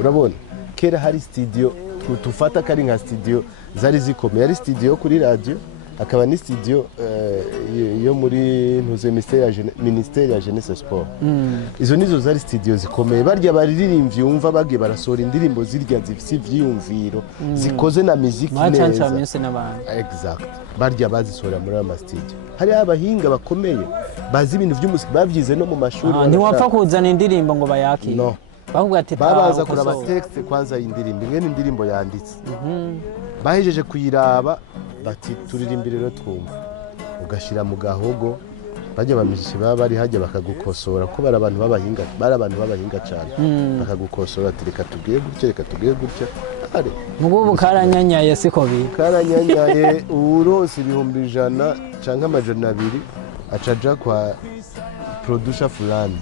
urabona kera hari studio tufata kari nka studio zari zikomeye ari studio kuri radio akaba ni studio yo muri ntuze ministère ya jeunesse sport izo nizo zari studio zikomeye barya baririmbyi umva bage barasora indirimbo zirya zifise ivyiyumviro zikoze na muziki neza exact barya bazisora muri ama studio hari abahinga bakomeye bazi ibintu by'umuziki babyize no mu mashuri ntiwapfa kuzana indirimbo ngo bayakire no bavuga ati babaza kuraba texte kwanza y'indirimbo ingene indirimbo yanditse bahejeje kuyiraba bati turirimbire rero twumva ugashira mu gahogo bajya bamishije baba bari hajya bakagukosora ko bari abantu babahinga cyane bakagukosora ati reka tubwiye gutya are mugo karanyanyaye siko bi karanyanyaye uronse 100 cyangwa 200 acaja kwa producer fulani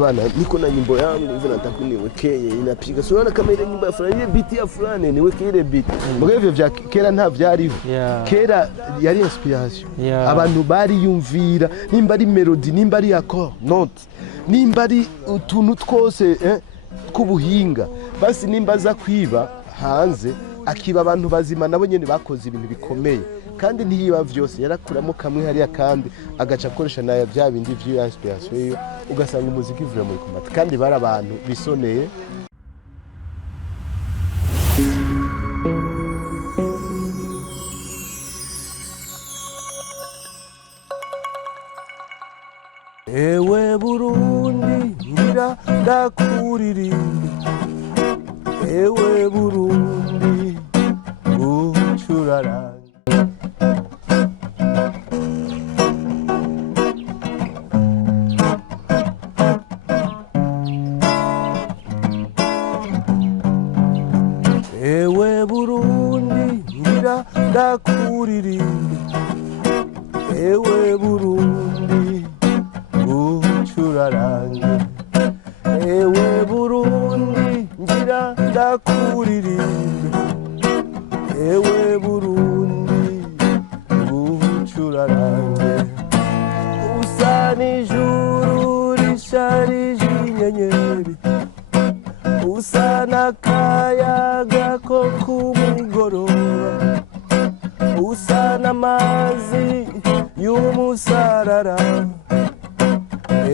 bana niko na nyimbo yangu hivi nataka niwekee inapiga so na kama ile nyimbo ya fulani ile beat ya fulani niweke ile beat mugo hivyo vya kera nta vyariho kera yari inspiration abantu bari yumvira nimba ari melody nimba ari accord note nimba ari utuntu twose kubuhinga basi nimba za kwiba hanze akiba abantu bazima nabo nyene bakoze ibintu bikomeye kandi ntiyiba vyose yarakuramo kamwe hariya kandi agaca akoresha nayo bya bindi vyo inspiration yo ugasanga umuziki uvira muri komata kandi bari abantu bisoneye ewe Burundi ngira ndakuririmba ewe Burundi ucurara ewe Burundi ngira ndakuririmba ewe Burundi ucurarange ewe Burundi ngira ndakuririmba ewe Burundi ucurarange usa n'ijuru risharije inyenyeri usa n'akayaga ko kumugoroba usa n'amazi y'umusarara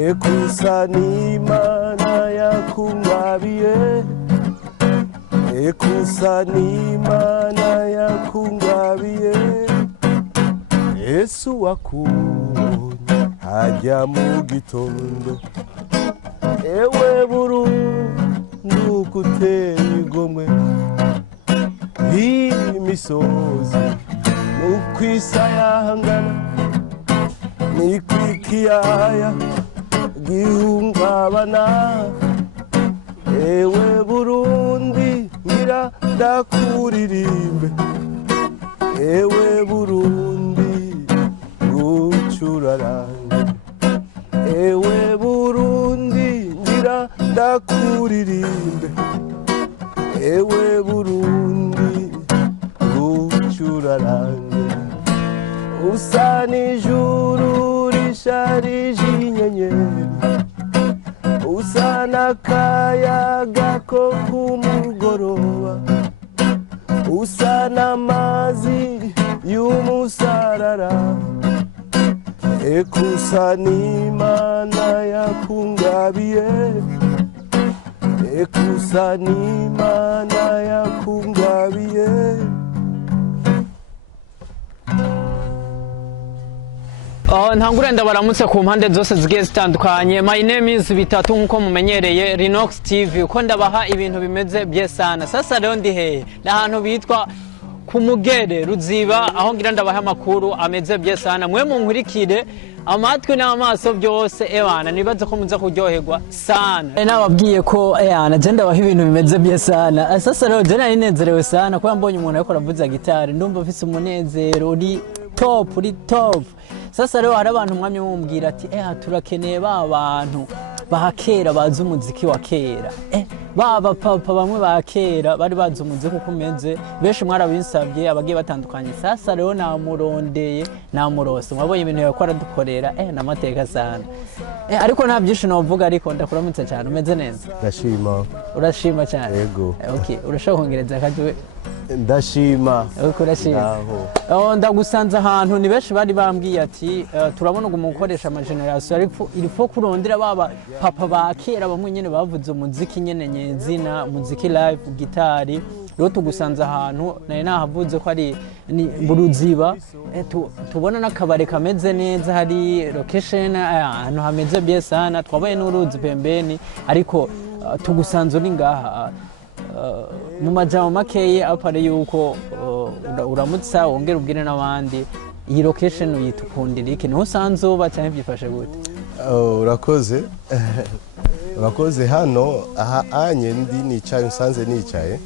ekusa n'Imana yakungabiye ekusa n'Imana yakungabiye Yesu wakubonye hajya mu gitondo ewe Burundi ukuteye igomwe imisozi n'ukwisayangana n'ikwikiyaya gihungabana ewe Burundi ngira ndakuririmbe ewe Burundi ucurarange ewe Burundi ngira ndakuririmbe ewe Burundi ucurarange usa n'ijuru risharije inyenyeri usa n'akayaga ko kumugoroba usa n'amazi y'umusarara ekusa n'Imana yakungabiye ekusa n'Imana yakungabiye ntangure ndabaramutse ku mpande zose zigiye zitandukanye. My name is Bitatu nkuko mumenyereye Rinox TV uko ndabaha ibintu bimeze bye sana. Sasa rero ndi hehe n'ahantu bitwa ku Mugere Ruziba aho ngira ndabaha amakuru ameze bye sana. Mwe munkurikire amatwi n'amaso byose ebana nibaze ko muza kuryoherwa sana. Nababwiye ko je ndabaha ibintu bimeze bye sana. Sasa rero je nari nezerewe sana kuba mbonye umuntu ariko aravuza gitari ndumva afise umunezero uri top. Sasa rero hari abantu mwamye mumbwira ati turakeneye ba bantu bahakera bazi umuziki wa kera. baba papa bamwe ba kera bari bazi umuziki uko umeze benshi mwarabinsabye abagiye batandukanye sasa rero namurondeye namurose mwabonye ibintu yakora dukorera n'amateka sana ariko nta byinshi novuga ariko ndakuramutse cyane umeze neza ndashima urashima cyane yego okay urashaka kongereza akaje ndashima uko urashima ndagusanze ahantu ni benshi bari bambwiye ati turabona ngo mukoresha ama generation ariko ilifo kurondera baba papa ba kera bamwe nyene bavuze umuziki nyene nyezina muziki live gitari rero tugusanze ahantu nari nahavuze ko ari buruziba tubona n'akabare kameze neza hari location ahantu hameze bien sana twabaye n'uruzi pembeni ariko tugusanze uri ngaha mu majambo makeye apare yuko uramutsa wongera ubwire n'abandi iyi location uyitukundira iki niho usanze uba cyangwa byifashe gute urakoze urakoze hano aha anye ndi nicaye usanze nicaye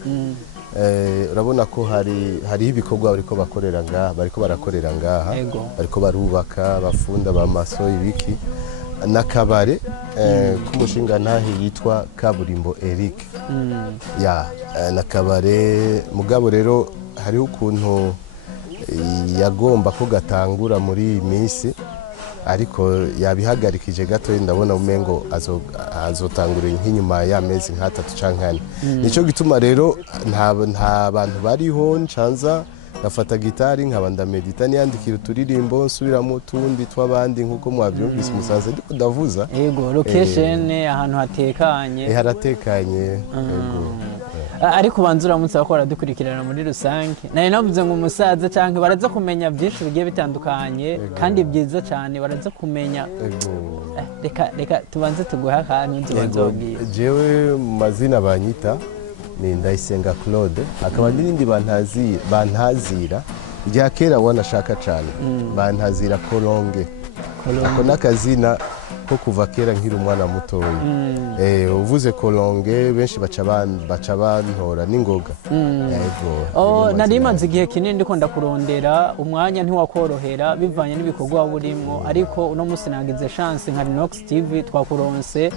urabona ko hari ibikorwa bariko bakorera ngaha bariko barakorera ngaha bariko barubaka bafunda bamaso ibiki nakabare k'umushinga ntahi yitwa Kaburimbo Eric ya nakabare mugabo rero hariho ukuntu yagomba ko gatangura muri iyi minsi ariko yabihagarikije gato ndabona umengo azotangura nk'inyuma y'amezi nk'atatu canke ane nico gituma rero nta bantu bariho ncanza gafata gitari nkaba ndamedita niyandikira uturirimbo nsubiramo utundi tw'abandi nk'uko mwabyumvise umusanze ndiko ndavuza yego location ahantu hatekanye haratekanye yego ariko banzura umunsi bakora dukurikirana muri rusange nari navuze ngo umusaza canke baraza kumenya byinshi bigiye bitandukanye kandi byiza cyane baraza kumenya reka tubanze tuguha akantu nzobabwira jewe mu mazina banyita ni Ndayisenga Claude akaba n'indi bantazira rya kera wanashaka cyane bantazira Kolonge ako nakazina ko kuva kera nkiri umwana mutoya uvuze Kolonge benshi baca bantora n'ingoga yego nari maze igihe kinini ndiko ndakurondera umwanya ntiwakorohera bivanye n'ibikorwa burimo ariko uno munsi nagize chance nka Rinox TV twakuronse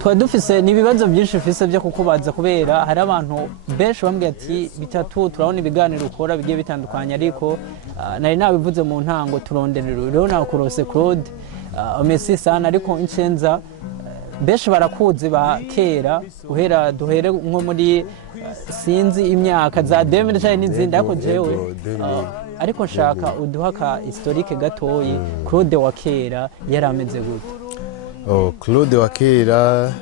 twari dufise n'ibibazo byinshi ufise byo kukubaza kubera hari abantu benshi bambwiye ati bitatu turabona ibiganiro ukora bigiye bitandukanye ariko nari nabivuze mu ntango turonderero rero nakurose Claude Messi sana ariko incenza benshi barakuzi ba kera duhere nko muri sinzi imyaka za 2000 cyane n'izindi ariko jewe ariko nshaka uduha ka historique gatoyi Claude wa kera yarameze gute Claude wa kera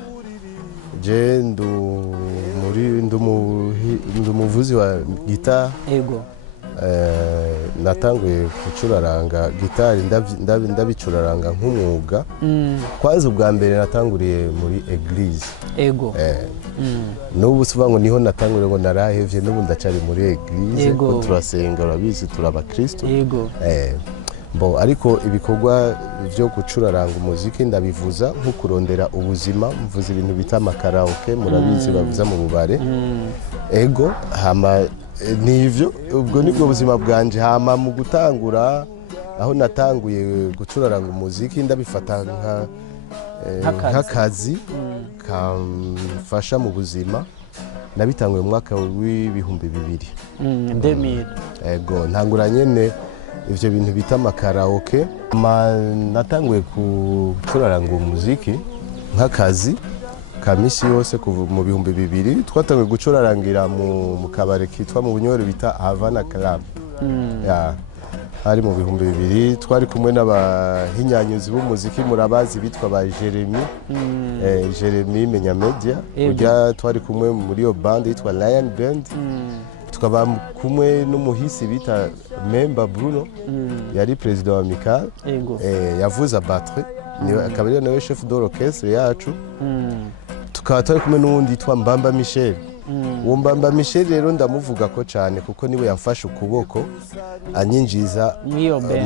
je ndumuvuzi wa gitari yego natanguye gucuraranga gitari ndabicuraranga nk'umwuga kwanza ubwa mbere natanguriye muri eglise yego n'ubu suva ngo niho natanguriye ngo narahevye n'ubu ndacari muri eglise ko turasenga urabizi turabakristo yego ariko ibikorwa byo gucuraranga umuziki ndabivuza nko kurondera ubuzima mvuza ibintu bita amakaraoke murabizi bavuza mu bubare ego hama nivyo ubwo nibwo buzima bwanje hama mu gutangura aho natanguye gucuraranga umuziki ndabifata nk'akazi kamfasha mu buzima nabitanguye mu mwaka w'ibihumbi 2000 ego ntangura nyene ivyo bintu bita amakaraoke natanguye gucuraranga umuziki nk'akazi ka misi yose kuva mu bihumbi 2000 twatanguye gucurarangira mu kabare kitwa mu Bunyoro bita Havana Club hari mu bihumbi 2000 twari kumwe n'abahinyanyuzi b'umuziki murabazi bitwa ba Jeremy Menyamedia ujya twari kumwe muri yo band yitwa Lion Band tukaba kumwe n'umuhisi bita Memba Bruno yari president wa Mikal yavuza batterie akaba ari nawe chef d'orchestre yacu tukaba twari kumwe n'uwundi yitwa Mbamba Michel uwo Mbamba Michel rero ndamuvuga ko cyane kuko niwe yamfashe ukuboko anyinjiza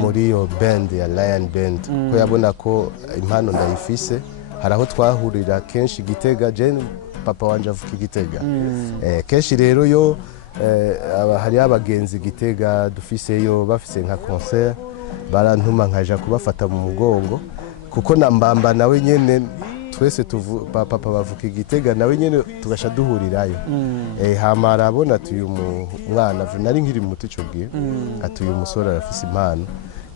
muri yo band ya Lion Band ko yabona ko impano ndayifise hari aho twahurira kenshi Gitega Jane papa wanje avuka Gitega kenshi rero yo hari abagenzi Gitega dufiseyo bafise nka concert barantuma nkaja kubafata mu mugongo kuko na Mbamba nawe nyene twese papa bavuka Igitega nawe nyene tugasha duhurirayo hama arabona ati uyu mwana nari nkiri muto ico gihe ati uyu musore arafise impano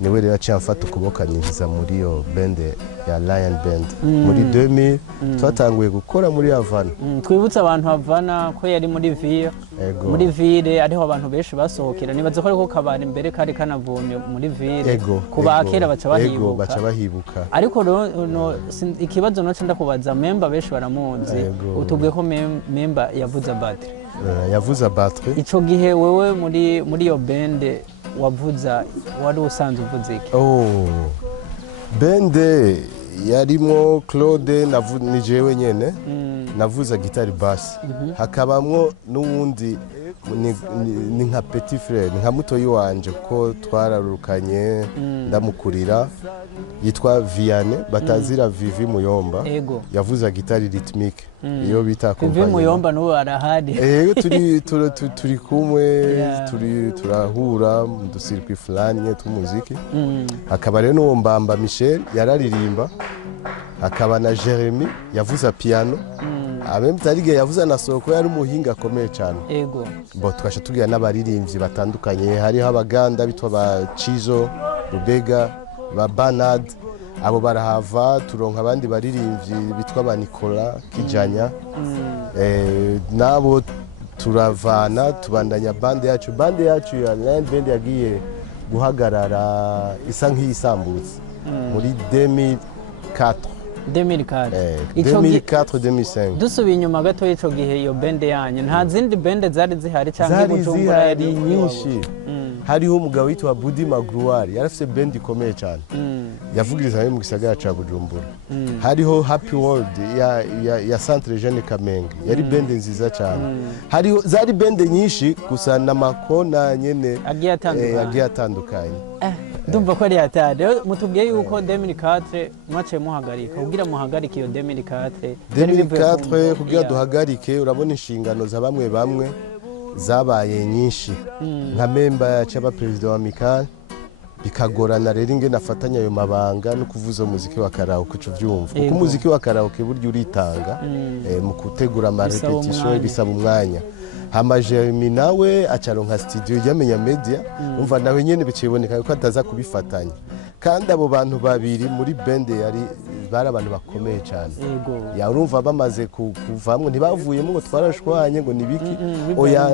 niwe rero aciye amfata ukuboko anyinjiza muri iyo bende ya Lion Band muri 2000 twatanguye gukora muri Havana. Twibutse abantu Havana ko yari muri ville ariho abantu benshi basohokera nibaze ko ariko kabari imbere kari kanavumye muri ville kubakera baca bahibuka ariko ikibazo no cenda kubaza member benshi baramunzi utubwiye ko member yavuza battery ico gihe wewe muri iyo bende wavuza wari usanzwe uvuze iki? Bende yarimo Claude ni jewe nyene navuza gitari bass hakabamwo n'uwundi ni nka petit frère nka mutoyi wanje ko twararukanye ndamukurira yitwa Vianney batazira Vivi Muyomba yavuza gitari rythmique iyo bita Vivi Muyomba n'ubu arahari turi kumwe turahura mu dusirikwi fulani tw'umuziki hakaba rero n'uwo Mbamba Michel yararirimba hakaba na Jeremy yavuza piano Tarige yavuza na Soko yari umuhinga akomeye cyane tukasha tugira n'abaririmbyi batandukanye hariho abaganda bitwa ba Chizo Rubega ba Bernard abo barahava turonka abandi baririmbyi bitwa ba Nicola Kijanya nabo turavana tubandanya bande yacu ya Lion Band yagiye guhagarara isa nk'isambutse muri 2004-2005 dusubiye inyuma gato y'ico gihe iyo bende yanyu nta zindi bende zari zihari cyangwa Bujumbura yari nyinshi hariho umugabo witwa Budi Magruari yarafise bende ikomeye cyane yavugiriza mu gisagara ca Bujumbura hariho Happy World ya Centre Jeune Kamenge yari bende nziza cyane hariho zari bende nyinshi gusa n'amakona nyene agiye atandukanye ndumva ko ari hatari mutubwiye yuko 2004 mwaciye muhagarika kugira muhagarike iyo 2004 kugira duhagarike urabona inshingano za bamwe zabaye nyinshi nka member cy'aba president wa Mikal bikagorana rero ingene afatanya ayo mabanga no kuvuza umuziki wa karaoke cyo vyumva kuko umuziki wa karaoke buryo uritanga mu kutegura ama repetition bisaba umwanya hama Jeremy nawe acaronka studio yamenya media umva nawe nyene biciboneka ko ataza kubifatanya kandi abo bantu babiri muri bende bari abantu bakomeye cyane ya urumva bamaze kuvamwe ntibavuyemo ngo twarashwanye ngo nibiki oya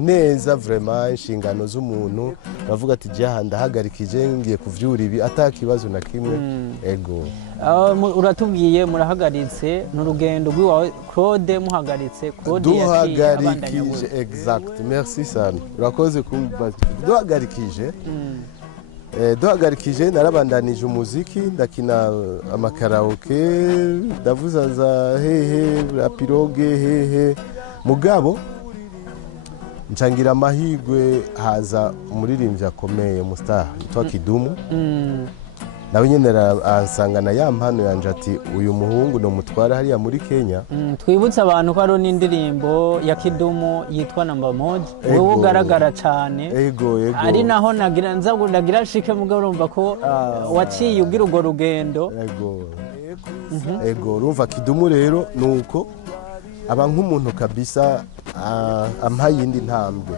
neza vraiment inshingano z'umuntu bavuga ati jya ndahagarikije ngiye kuvyura ibi atakibazo na kimwe uratubwiye murahagaritse n'urugendo rw'iwawe Claude muhagaritse Claude duhagarikije exact merci sana urakoze kumbaza duhagarikije narabandanije umuziki ndakina amakaraoke ndavuza za hehe la pirogue hehe mugabo ncangira amahigwe haza umuririmbyi akomeye Mustar yitwa Kidumu nawe nyene ansangana ya mpano yanje ati uyu muhungu no mutwara hariya muri Kenya twibutse abantu ko ari n'indirimbo ya Kidumu yitwa Number Moja wewe ugaragara cyane ari naho nagira shike mugabo urumva ko waciye ugira urwo rugendo urumva Kidumu rero nuko aba nk'umuntu kabisa ampaye indi ntambwe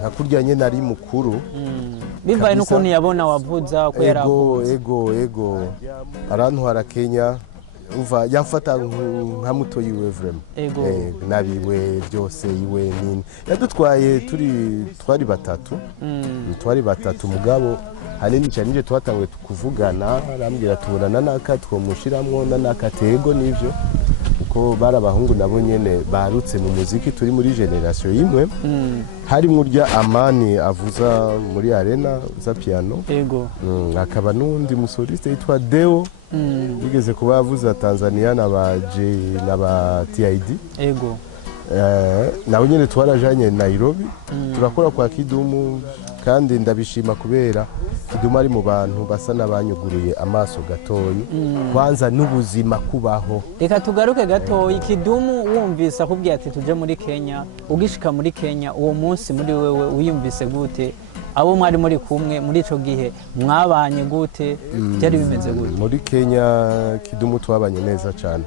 nka kurya nyene ari mukuru bivaye n'ukuntu yabona wavuza ko yarakuze arantwara Kenya uva yamfata nka muto yiwe vraiment nabiwe byose iwe nini yadutwaye twari batatu mugabo hanini cyane nje twatanguye kuvugana arambwira tubonana naka twomushiramwo nakatego nivyo kuko barabahungu nabo nyene barutse mu muziki turi muri generation imwe hari murya Amani avuza muri arena za piano akaba n'undi musoliste yitwa Deo yigeze kuba avuza Tanzania na ba TID nawe nyene twarajanye Nairobi turakora kwa Kidumu kandi ndabishima kubera Kidumu ari mu bantu basa n'abanyuguruye amaso gatoyi kwanza n'ubuzima kubaho reka tugaruke gatoyi Kidumu wumvise akubwiye ati tuje muri Kenya ugishika muri Kenya uwo munsi muri wewe uyumvise gute abo mwari muri kumwe muri ico gihe mwabanye gute byari bimeze gute? Muri Kenya Kidumu twabanye neza cyane,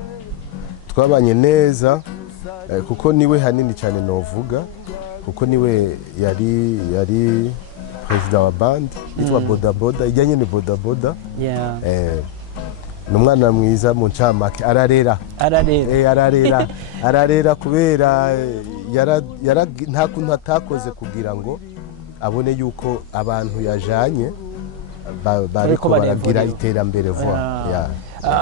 twabanye neza kuko niwe hanini cyane novuga, kuko niwe yari perezida wa band yitwa Boda Boda, ijyanye ni Boda Boda. Numwana mwiza mu ncamake, ararera kubera nta kuntu atakoze kugira ngo abone yuko abantu yajanye bariko baragira iterambere vuba.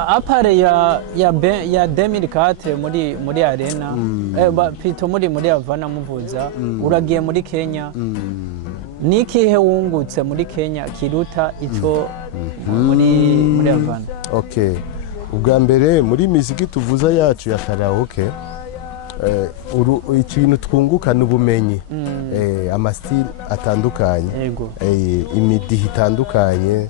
Apare ya 2004 muri arena pito muri Havana muvuza, uragiye muri Kenya, nikihe wungutse muri Kenya kiruta ico muri Havana? Okay, ubwa mbere muri muziki tuvuza yacu ya karaoke ikintu twunguka n'ubumenyi, amastil atandukanye, imidihi itandukanye,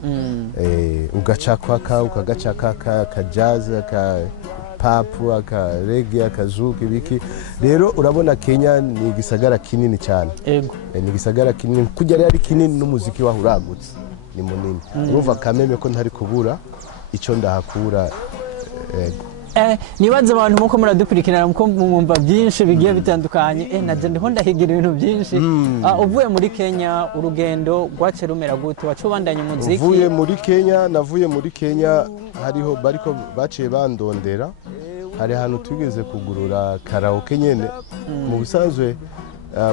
ugacakwa ukagacaka ka jazz, ka pop, ka reggae, ka zouk, ibiki. Rero urabona Kenya ni igisagara kinini cyane, ni igisagara kinini, kujya ari kinini n'umuziki waho uragutse ni munini. Urumva kameme ko ntari kubura icyo ndahakura. Nibaze abantu muko muradukurikirana muko mwumva byinshi bigiye bitandukanye, naje ndiho ndahigira ibintu byinshi. Uvuye muri Kenya urugendo rwace rumera gute? Wacubandanya umuziki? Navuye muri Kenya hariho bariko baciye bandondera, hari ahantu tugeze kugurura karaoke nyene. Mu bisanzwe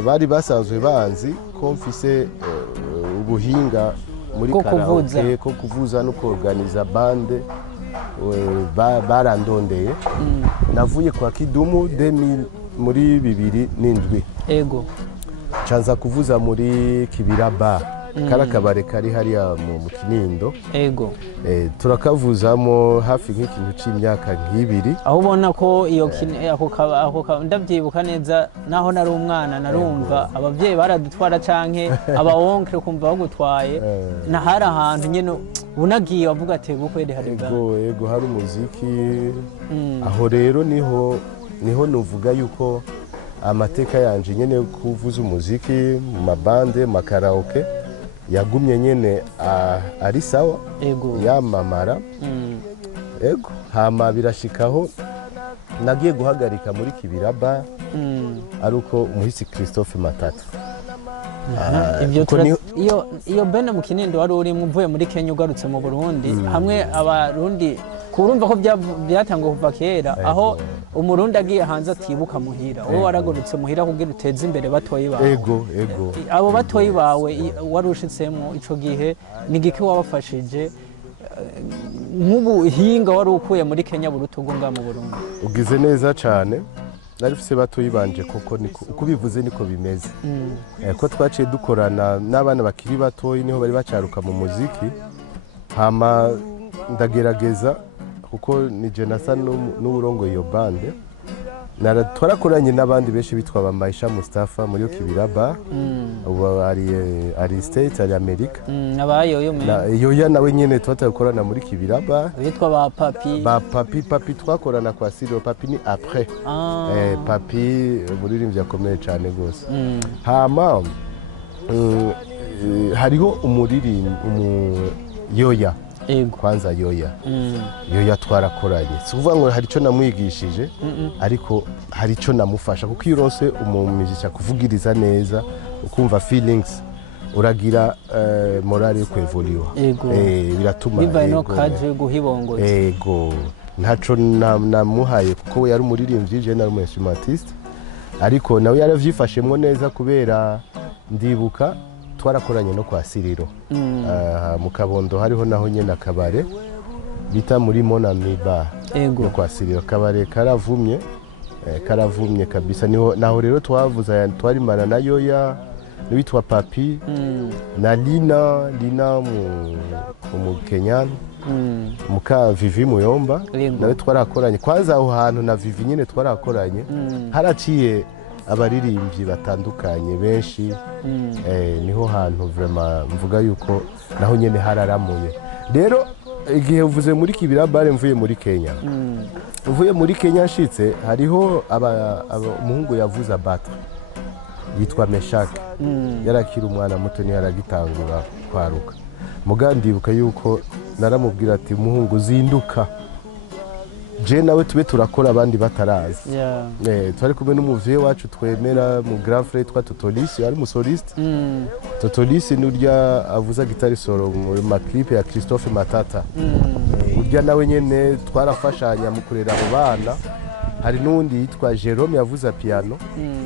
bari basanzwe banzi ko mfise ubuhinga muri karaoke ko kuvuza no kuorganiza bande. Barandondeye, navuye kwa Kidumu muri 2007, canza kuvuza muri Kibira Bar, karakabare kari hariya mu Kinindo. Turakavuzamo hafi nk'ikintu c'imyaka nk'ibiri. Aho ubona ko iyo ako ndavyibuka neza, naho nari umwana narumva abavyeyi baradutwara canke abawonkere kumva bagutwaye, na hari ahantu nyene unagiye wavuga ati bukwede hari bwa. Ego hari umuziki. Aho rero niho nuvuga yuko amateka yanje nyene kuvuza umuziki mu mabande, makaraoke yagumye nyene ari sawa, yamamara. Hama birashikaho nagiye guhagarika muri Kibira Bar, aruko umuhisi Christophe Matata. Iyo bene mu Kinindo wari uri mvuye muri Kenya ugarutse mu Burundi, hamwe abarundi kurumva ko byatangwa kuva kera, aho umurundi agiye hanze atibuka muhira, wowe waragurutse muhira kugira uteze imbere batoyi bawe. Abo batoyi bawe warushitsemo ico gihe nigiki wabafashije nk'ubuhinga wari ukuye muri Kenya burutugo nga mu Burundi? Ugize neza cyane, narifise batoyi banje koko uko bivuze niko bimeze. Ko twaciye dukorana n'abana bakiri batoyi, niho bari bacaruka mu muziki, hama ndagerageza kuko ni Jenasa n'uburongo iyo bande. Twarakoranye n'abandi benshi bitwa ba Maisha Mustafa muri Kibira Bar, ubu ari States, ari America. Yoya nawe nyene twatakorana muri Kibira Bar, bitwa ba Papi twakorana kwa Siro. Papi ni après. Papi umuririmbyi akomeye cyane gose. Hama hariho Yoya. Kwanza Yoya twarakoranye, kuvuga ngo hari ico namwigishije, ariko hari ico namufasha, kuko iyo uronse umumizisha kuvugiriza neza ukumva feelings, uragira morale yo kwevoluwa. Biratuma bivaye no kaje guhibongoza. Ntaco namuhaye kuko we yari umuririmbyi, je nari umu-instrumentiste, ariko nawe yaravyifashemwo neza kubera ndibuka twarakoranye no kwa Siriro. Mu Kabondo hariho naho nyene akabare bita muri Monami Bar, no kwa Siriro akabare karavumye kabisa. Naho rero twavuza twarimana na Yoya, n'uwitwa Papi na Lina mu Kenyan, muka Vivi Muyomba nawe twarakoranye. Kwanza aho hantu na Vivi nyene twarakoranye, haraciye abaririmbyi batandukanye benshi. Niho hantu vraiment mvuga yuko naho nyene hararamuye. Rero igihe uvuze muri Kibira Bar mvuye muri Kenya nshitse, hariho umuhungu yavuza batterie yitwa Meshake yarakira umwana muto niyo yaragitangura kwaruka muga ndibuka yuko naramubwira ati muhungu zinduka je nawe tube turakora abandi batarazi twari kumwe n'umuvyeyi wacu twemera mu grand frère twa Totolisi ari umusoliste Totolisi nurya avuza gitari solo mu maclip ya Christophe Matata urya nawe nyene twarafashanya mu kurera abo bana hari n'undi yitwa Jerome yavuza piano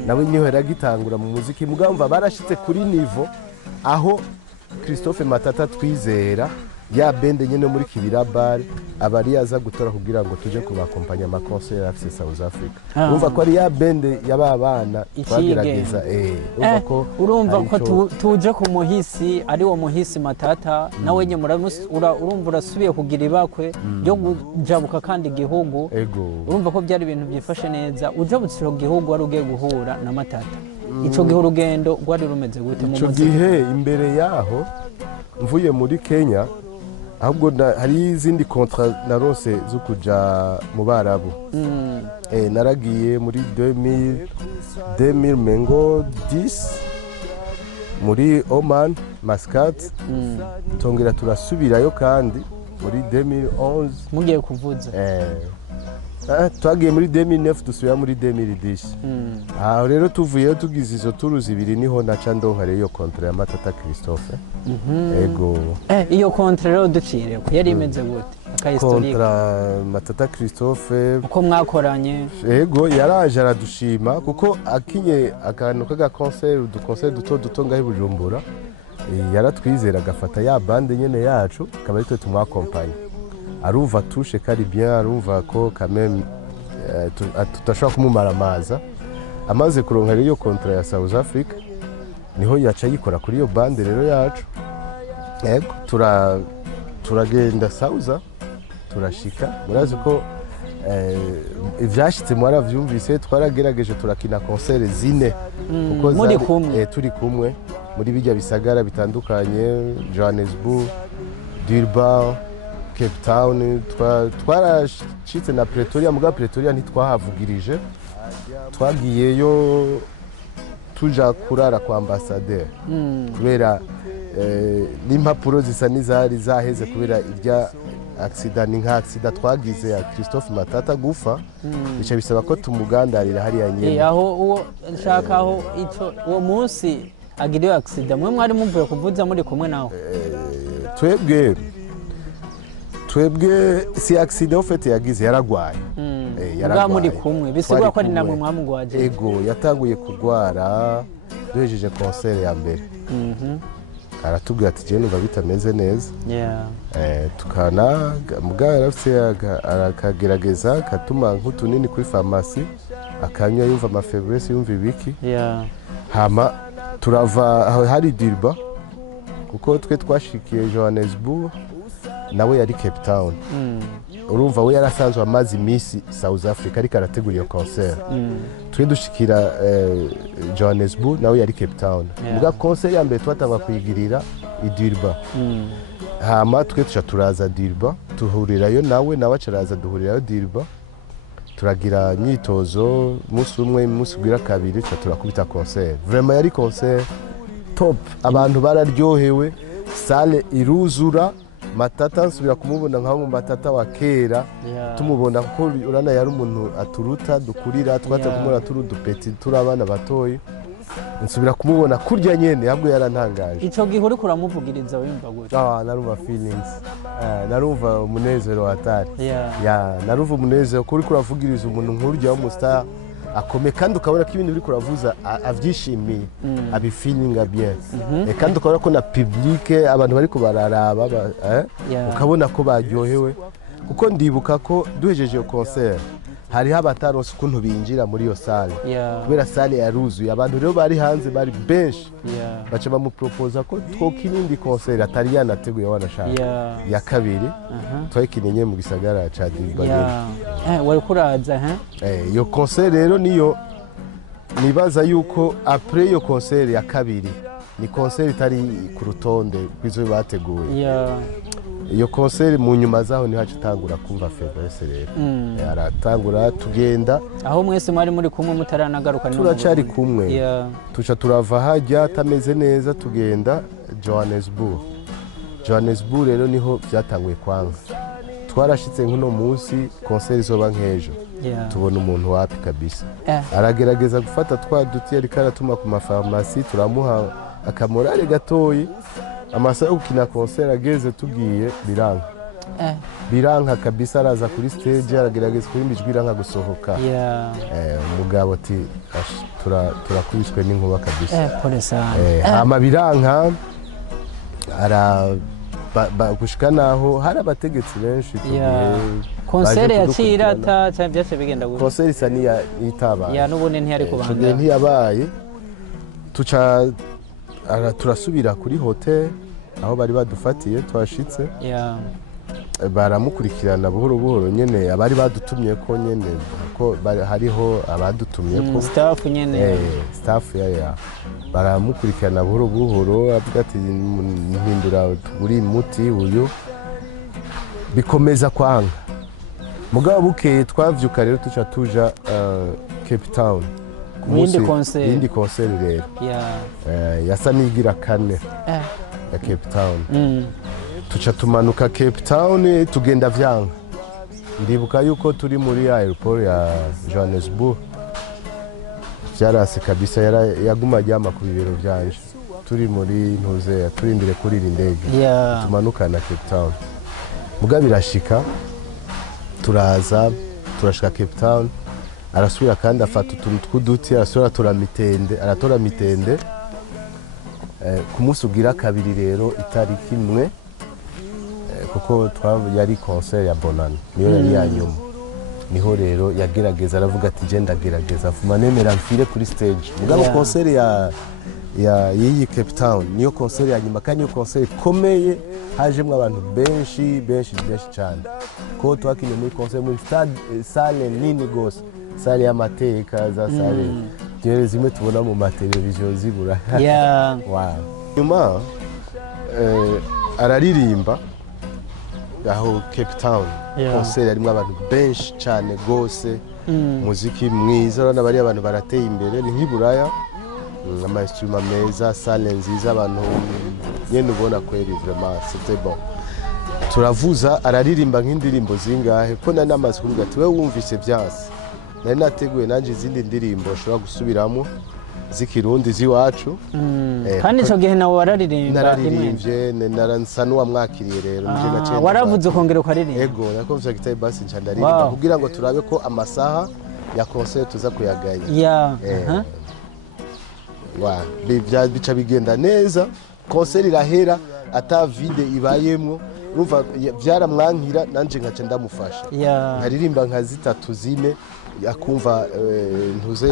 nawe niho yaragitangura mu muziki mugamva barashitse kuri niveau aho Christophe Matata twizera ya bende nyene muri Kibira bar abari yaza gutora kugira ngo tuje kubakompanya ama concert afise South Africa urumva ko ari ya bende y'ababana twagerageza urumva ko tuje ku muhisi ari wo muhisi Matata nawe nye urumva urasubiye kugira ibakwe ryo kujabuka kandi igihugu urumva ko byari ibintu byifashe neza ujabutse igihugu wari ugiye guhura na Matata ico gihe urugendo rwari rumeze gute mu muziki ico gihe imbere yaho mvuye muri Kenya ahubwo hari izindi contrat narose zo kuja mu Barabu naragiye muri 2000 mengo 10 muri Oman Muscat tongera turasubirayo kandi muri 2011 mugiye kuvuza twagiye muri 2009 dusubira muri 2010 aho rero tuvuyeyo tugize izo turu zibiri niho naca ndonka iyo contrat ya Matata Christophe ego iyo contrat rero ducire yari imeze gute akahistorique contrat Matata Christophe uko mwakoranye ego yaraje aradushima kuko akinye akantu kaga concert du concert duto ngahe Bujumbura yaratwizera agafata ya bande nyene yacu kaba ari twe tumwakompanye aruva touche kari bien aruva ko quand même tutashaka kumumaramaza amaze kuronka iyo contrat ya South Africa niho yaca yikora kuri iyo bande rero yacu yego turagenda South turashika murazi ko ivyashitse mwaravyumvise twaragerageje turakina concert zine kuko muri kumwe turi kumwe muri bijya bisagara bitandukanye Johannesburg Durban Cape Town twarashitse na Pretoria muga Pretoria ntitwahavugirije twagiyeyo tuja kurara kwa ambassadeur kubera n'impapuro zisa n'izari zaheze kubera irya accident nka accident twagize ya Christophe Matata gufa bica bisaba ko tumugandarira hariya nyene aho uwo nshaka aho ico uwo munsi agiriyo accident mwe mwari mumvuye kuvuza muri kumwe naho twebwe si accident ufite yagize yaragwaye yaragwaye muri kumwe bisigura ko ari namwe mwamugwaje ego yatanguye kugwara duhejeje concert ya mbere aratubwira ati je numva bitameze neza tukana muga yarafise akagerageza katuma nk'utunini kuri pharmacy akanywa yumva ama faiblesse yumva ibiki hama turava aho hari Durban kuko twe twashikiye Johannesburg nawe yari Cape Town urumva we yarasanzwe amazi misi South Africa ariko arategura iyo concert twe dushikira Johannesburg nawe yari Cape Town muga concert ya mbere twatanga kuyigirira i Durban hama twe tuca turaza Durban tuhurirayo nawe acaraza duhurirayo Durban turagira imyitozo musi umwe musi gwira kabiri tuca turakubita concert vraiment yari concert top abantu bararyohewe salle iruzura Matata nsubira kumubona nka mu Matata wa kera tumubona ko urana yari umuntu aturuta dukurira twate kumura turu dupeti turabana batoyi nsubira kumubona kurya nyene ahubwo yarantangaje ico gihe uri kuramuvugiriza wimva gute narumva feelings narumva umunezero atari narumva umunezero kuri kuravugiriza umuntu nkurya wo mustar akome kandi ukabona ko ibintu biri kuravuza avyishimiye abifeelinga bien kandi ukabona ko na public abantu bari kubararaba ukabona ko baryohewe kuko ndibuka ko duhejeje concert hari abataronse ukuntu binjira muri iyo salle kubera salle yaruzuye abantu rero bari hanze bari benshi baca bamupropoza ko twokinindi concert atari yanateguye wanashaka ya kabiri twayikininye mu gisagara ca Durban wari kuraza iyo concert rero niyo nibaza yuko après iyo concert ya kabiri ni concert itari ku rutonde kwizo bateguye iyo concert mu nyuma zaho niho acitangura kumva Fabrice rero aratangura tugenda aho mwese mwari muri kumwe mutaranagaruka ni turacari kumwe tuca turava hajya atameze neza tugenda Johannesburg rero niho byatanguye kwanga twarashitse nk'uno munsi concert izoba nk'ejo tubona umuntu wapi kabisa aragerageza gufata twa duti yari karatuma ku mafarmasi turamuha akamorale gatoyi amasaha yo gukina concert ageze tugiye biranka kabisa araza kuri stage aragerageza kurimba ijwi iranka gusohoka umugabo ati turakubiswe n'inkuba kabisa hama biranka gushika naho hari abategetsi benshi concert yaciye irata cyane byose bigenda gute concert isa n'itabaye n'ubundi ntiyari kubanga ntiyabaye tuca turasubira kuri hotel aho bari badufatiye twashitse baramukurikirana buhoro buhoro nyene abari badutumye ko nyene ko hariho abadutumye ko staff nyene staff baramukurikirana buhoro buhoro avuga ati mpindura uri muti uyu bikomeza kwanga mugabo bukeye twavyuka rero tuca tuja Cape Town yindi concert rero yasa nigira kane ya Cape Town tuca tumanuka Cape Town tugenda vyanga ndibuka yuko turi muri airport ya Johannesburg byarase kabisa yaguma ajyama ku bibero byanje turi muri ntuze turindire kuri indege tumanuka na Cape Town muga birashika turaza turashika Cape Town arasubira kandi afata utuntu tw'uduti arasubira aratora mitende ku munsi ugira kabiri rero itariki imwe kuko yari concert ya Bonane niyo yari yanyuma niho rero yagerageza aravuga ati je ndagerageza vuma nemera mfire kuri stage mugabo concert y'iyi Cape Town niyo concert ya nyuma kandi niyo concert ikomeye hajemwe abantu benshi cyane ko twakinye muri concert muri salle nini gose salle y'amateka za salle dore zimwe tubona mu mateleviziyo zibura nyuma araririmba aho Cape Town concert yarimo abantu benshi cyane gose muziki mwiza urabona bari abantu barateye imbere ni nk'iburaya ama-instrument meza salle nziza abantu nyene ubona kweri vraiment c'était bon turavuza araririmba nk'indirimbo zingahe ko nari namaze kuvuga ati we wumvise byase nari nateguye nanje izindi ndirimbo ushobora gusubiramo z'ikirundi ziwacu kandi ico gihe nawe wararirimba nararirimbye naransa n'uwamwakiriye rero nje nacenye waravuze ukongera ukaririmba ego nakomvise gitaye basi nca ndaririmba kugira ngo turabe ko amasaha ya concert tuza kuyaganya bica bigenda neza concert irahera ata vide ibayemwo urumva byaramwankira nanje nkaca ndamufasha nkaririmba nka 3 4 akumva ntuze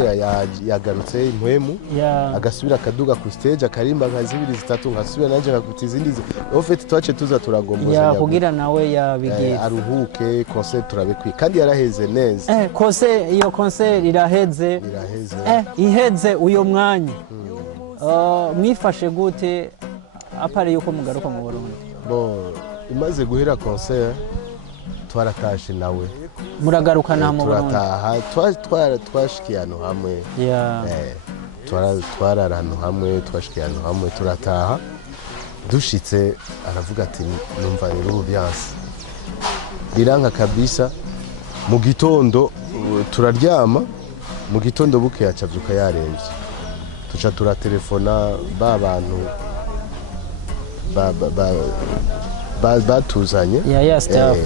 yagarutse impwemu agasubira akaduga ku stage akarimba nka 2 3 nkasubira nanje nkakuta izindi ofete twace tuza turagomboza kugira nawe yabigiye aruhuke concert turabekwi kandi yaraheze neza iyo concert iraheze iheze uyo mwanya mwifashe gute apare yuko mugaruka mu Burundi imaze guhera concert twaratashe nawe muragarukana mu Burundi turataha twashikiye ahantu hamwe twarara ahantu hamwe twashikiye ahantu hamwe turataha dushitse aravuga ati numva rero byanse biranka kabisa mu gitondo turaryama mu gitondo buke yacavyuka yaremvye tuca turatelefona bantu batuzanye staff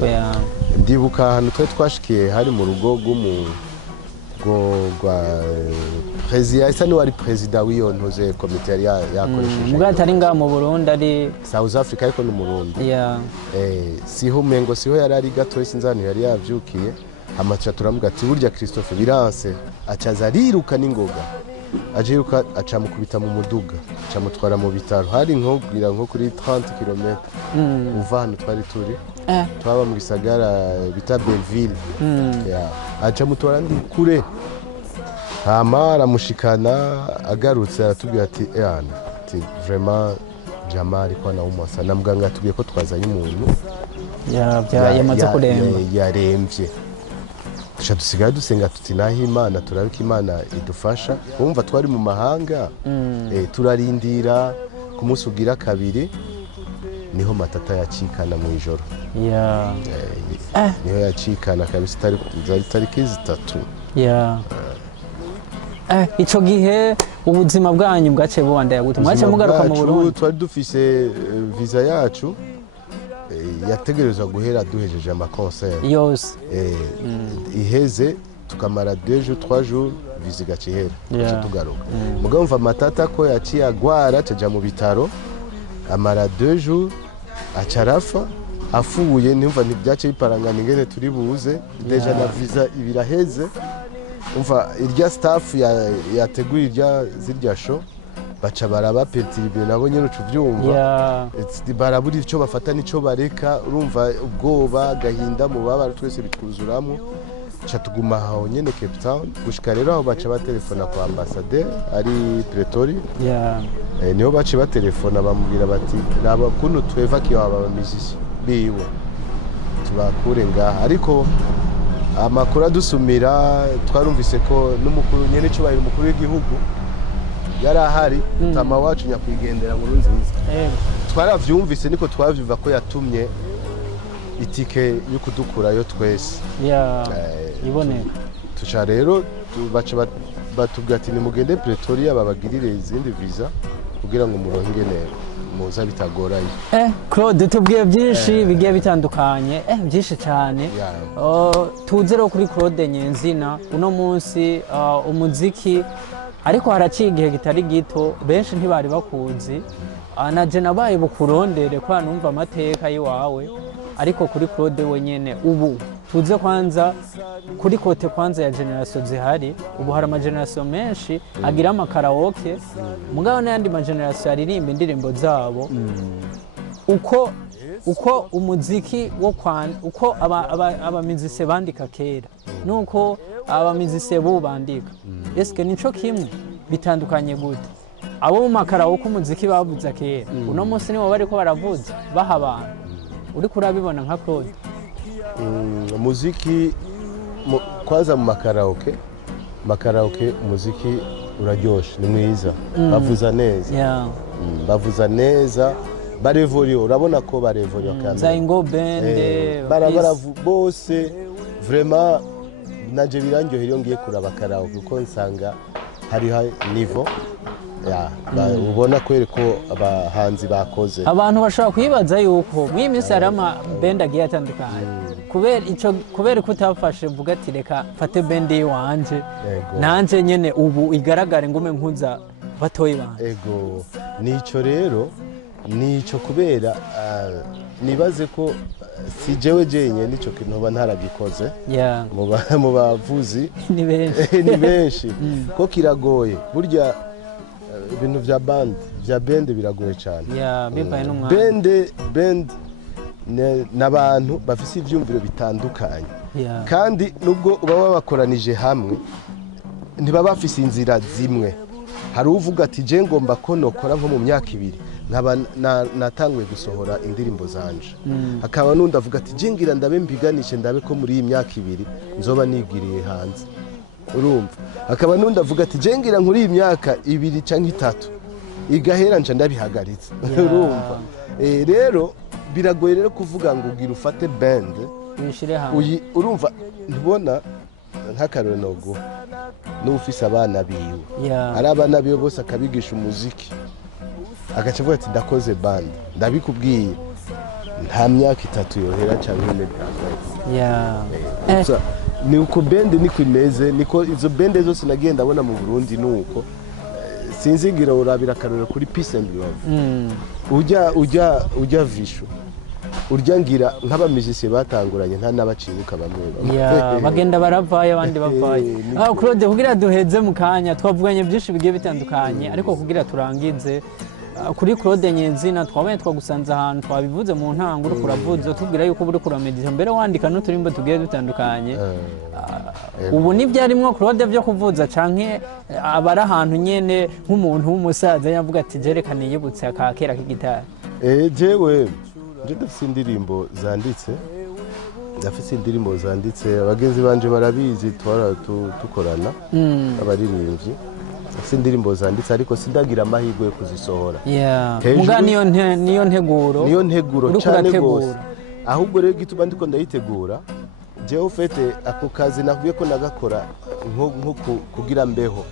ndibuka ahantu twari twashikiye hari mu rugo rwa president isa niwe ari president w'iyo ntuze komite yari yakoresheje mugabo atari ngaha mu Burundi ari South Africa ariko no mu Burundi siho mengo siho yari ari gato sinzani yari yavyukiye amacha turamuga ati burya Christophe biranse acaza ariruka n'ingoga ajiruka acamukubita mu muduga acamutwara mu bitaro hari nko kuri 30 km uva hano twari turi twaba mu gisagara bita Belleville acamutwara ndi kure hama aramushikana agarutse aratubwira ati ati vraiment Jamal ko naumwa sana muganga atubwiye ko twazanye umuntu yamaze kuremba yaremvye tuca dusigaye dusenga tuti naho Imana turabe ko Imana idufasha umva twari mu mahanga turarindira ku munsi ugira kabiri niho matata yacikana mu ijoro niho yacikana kabisa tariki 3 ico gihe ubuzima bwanyu bwace bubandaye gute mwace mugaruka mu Burundi twari dufise visa yacu yategerezwa guhera duhejeje ama concert yose iheze tukamara 2 jours 3 jours visa igacihera tugaruka mugabo mva matata ko yaciye agwara caja mu bitaro amara 2 jours acarafa afuye nimva ntibyace biparangana ingene turi buze deja na visa ibiraheze umva irya staff yateguye irya zirya show baca barabapetiribe nabo nyene ucuvyumva baraburi ico bafata nico bareka urumva ubwoba gahinda mu baba twese bitwuzuramo cha tuguma aho nyene Cape Town gushika rero aho baca batelefona kwa ambassadeur ari Pretoria niho baca batelefona bamubwira bati naba kuntu tweva kiyo aba musician biwe tubakure ngaha ariko amakuru adusumira twarumvise ko n'umukuru nyene cyo bari umukuru w'igihugu yarahari tama wacu nyakwigendera mu nziza twaravyumvise niko twavyumva ko yatumye itike yo kudukurayo twese iboneka tuca rero baca batubwira ati nimugende Pretoria babagirire izindi visa kugira ngo muronke neza muza bitagoranye Claude tubwiye byinshi bigiye bitandukanye byinshi cyane tuze rero kuri Claude Nyenzina uno munsi umuziki ariko haraciye igihe kitari gito benshi ntibari bakunzi naje nabaye bukurondere kwa numva amateka yiwawe ariko kuri Claude wenyene ubu tuze kwanza kuri kote kwanza ya generation zihari ubu hari ama generation menshi agira amakaraoke mugabo n'andi ma generation aririmba indirimbo zabo uko umuziki wo uko abamizise bandika kera nuko abamizise bo bandika eske nico kimwe bitandukanye gute abo mu makaraoke umuziki bavuza kera uno munsi nibo bariko baravuza baha abantu uri kurabibona nka Claude muziki kwanza mu makaraoke umuziki uraryoshe ni mwiza bavuza neza bavuza neza barevoriyo urabona ko barevoriyo kandi Zaingo bende bose vraiment naje birangyohera iyo ngiye kuraba karaoke kuko nsanga hari niveau ubona ko abahanzi bakoze abantu bashobora kwibaza yuko mw'iyi minsi hari amabende agiye atandukanye kubera ko utafashe mvuga ati reka mfate bende yiwanje nanje nyene ubu igaragare ngume nkuza batoyi banje ego nico rero nico kubera nibaze ko si jewe jenye nico kintu ntoba ntaragikoze mu bavuzi ni benshi ko kiragoye burya ibintu vya band biragoye cyane band n'abantu bafise ivyumviro bitandukanye kandi nubwo uba babakoranije hamwe ntibaba bafise inzira zimwe hari uvuga ati je ngomba ko nokora nko mu myaka 2 nkaba natanguye gusohora indirimbo zanje akaba nundi avuga ati je ngira ndabe mbiganishe ndabe ko muri iyi myaka 2 nzoba nigiriye hanze urumva akaba nundi avuga ati je ngira nkuri iyi myaka 2 canke 3 igahera nca ndabihagaritse urumva rero biragoye rero kuvuga ngo ugira ufate band urumva ntubona nk'akarero nogo n'ufise abana biwe ari abana biwe bose akabigisha umuziki agaca avuga ati ndakoze band ndabikubwiye nta myaka 3 yohera cyangwa 4 ni uko band niko imeze niko izo band zose nagenda abona mu Burundi nuko sinzingira urabira akarero kuri Peace and Love ujya visho urya ngira nk'abamizisi batanguranye nta nabacibuka bamwe bagenda baravaye abandi bavaye Claude kugira duheze mu kanya twavuganye byinshi bigiye bitandukanye ariko kugira turangize kuri Claude Nyenzina twabonye twagusanze ahantu twabivuze mu ntango uri kuravuza tubwira yuko uri kuramedita mbere wandika n'uturimbo tugiye dutandukanye ubu nibyarimwo Claude byo kuvuza canke abari ahantu nyene nk'umuntu w'umusaza yavuga ati jerekane yibutse akakera k'igitari jewe nje dafise indirimbo zanditse abagenzi banje barabizi tukorana abaririmbyi dafise indirimbo zanditse ariko sindagira amahirwe yo kuzisohora muga niyo nteguro cyane gose ahubwo rero gituma ndiko ndayitegura jewe ufite ako kazi nakuye ko nagakora nko kugira mbeho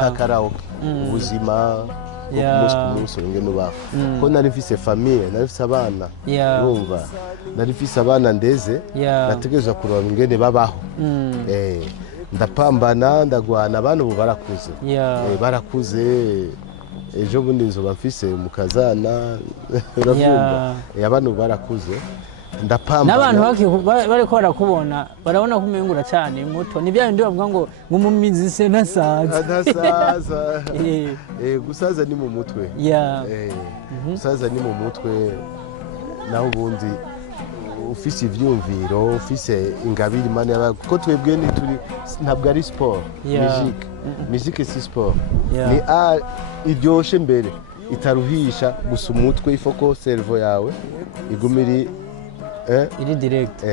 kakaraoke ubuzima umunsi umwe nubaho ko nari mfise famille nari mfise abana urumva nari mfise abana ndeze nategereza kuraba ingene babaho ndapambana ndagwana abantu ubu barakuze barakuze ejo bundi nzoba mfise umukazana urabyumva abantu barakuze ndapambana n'abantu bariko barakubona barabona ko umengura cyane muto ni bya bindi bavuga ngo umumizi se nasaza gusaza ni mu mutwe gusaza ni mu mutwe naho ubundi ufise ivyumviro ufise ingabire imana yaba kuko twebwe ni turi ntabwo ari sport musique si sport ni iryoshe mbere itaruhisha gusa umutwe ifoko cerveau yawe igumiri iri direct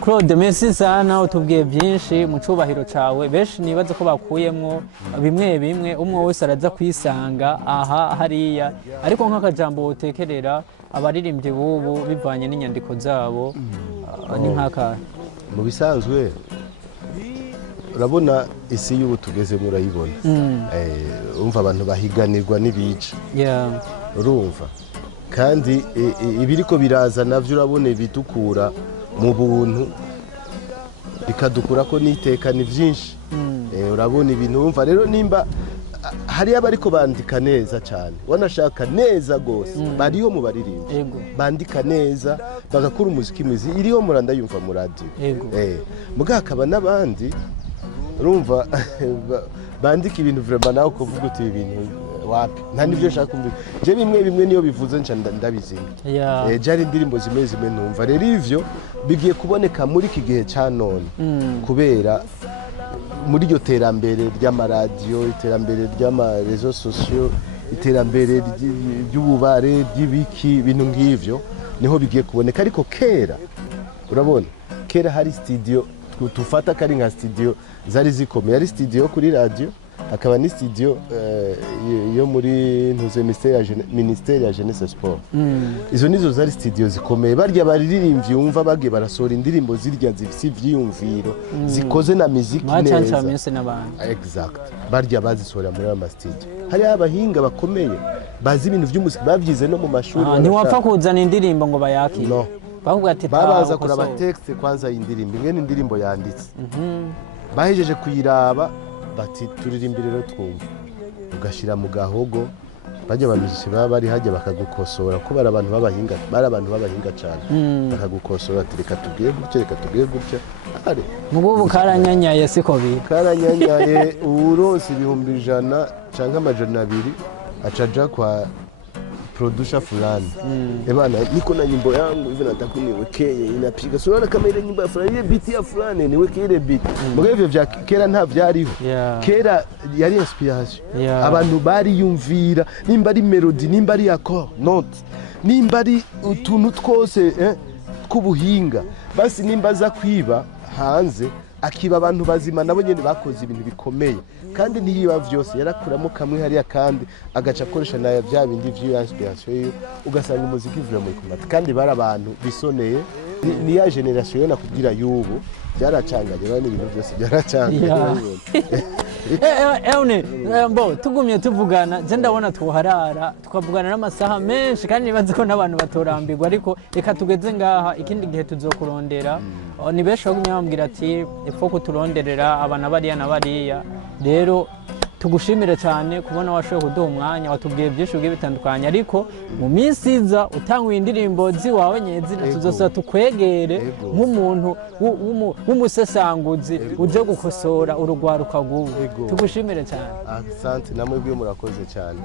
Claude merci sana utubwiye byinshi mu cubahiro cawe benshi nibaza ko bakuyemwo bimwe umwe wese araza kwisanga aha hariya ariko nk'akajambo wotekerera abaririmbyi bubu bivanye n'inyandiko zabo ni nk'aka mu bisanzwe urabona isi y'ubu tugeze murayibona umva abantu bahiganirwa n'ibica urumva kandi ibiriko biraza navyo urabone bitukura mu buntu bikadukura ko niteka ni vyinshi urabona ibintu umva rero nimba hari abariko bandika neza cyane wanashaka neza gose bariho mu baririmbi bandika neza bagakora umuziki mwiza iriho muranda yumva mu radio muga hakaba n'abandi urumva bandika ibintu vraiment nawe kuvuga uti ibintu wapi nta nivyo shaka kumva je bimwe niyo bivuze nca ndabizinga jari indirimbo zimwe numva rero ivyo bigiye kuboneka muri iki gihe ca none kubera muri iryo terambere ry'amaradiyo iterambere ry'amarezo sosiyo iterambere ry'ububare ry'ibiki ibintu ng'ivyo niho bigiye kuboneka ariko kera urabona kera hari studio tufata kari nka studio zari zikomeye ari studio kuri radio akaba ni studio yo muri ntuze ministère ya jeunesse sport izo nizo zari studio zikomeye barya baririmbyi umva bagiye barasohora indirimbo zirya zifise ivyiyumviro zikoze na muziki neza exact barya bazisohora muri ama studio hari abahinga bakomeye bazi ibintu by'umuziki bavyize no mu mashuri ntiwapfa kuzana indirimbo ngo bayakire no bavuga ati babaza kuraba text kwanza y'indirimbo ingene indirimbo yanditse bahejeje kuyiraba bati turirimbire rero twumva ugashira mu gahogo bajya bamuzisi baba bari hajya bakagukosora ko bari abantu babahinga cyane bakagukosora ati reka tubwiye gutya ari mububu karanyanyaye siko bi karanyanyaye uronse 100 canke 200 acaja kwa producer fulani bana niko na nyimbo yangu hivi nataka niwekee inapiga sura kama ile nyimbo ya fulani ile beat ya fulani niweke ile beat muga hivyo vya kera nta vyariho kera yari inspiration abantu bari yumvira nimba ari melody nimba ari accord note nimba ari utuntu twose tw'ubuhinga basi nimba za kwiba hanze akiba abantu bazima nabo nyene bakoze ibintu bikomeye kandi ntiyiba vyose yarakuramo kamwe hariya kandi agaca akoresha na bya bindi vy'inspiration ugasanga umuziki vura muri kumata kandi bari abantu bisoneye ni ya generation yo nakubwira yubu byaracanganye bane ibintu byose byaracanganye mbo tugumye tuvugana je ndabona tuharara tukavugana n'amasaha menshi kandi nibaze ko n'abantu batorambirwa ariko reka tugeze ngaha ikindi gihe tuzokurondera ni benshi bagumye bambwira ati epfo ko turonderera abana bariya na bariya rero tugushimire cyane kubona washoboye kuduha umwanya watubwiye byinshi bigiye bitandukanye ariko mu minsi iza utanguye indirimbo ziwawe nyezina tuzosa tukwegere nk'umuntu w'umusesanguzi uje gukosora urugwaruka rw'ubu tugushimire cyane asante namwe bwe murakoze cyane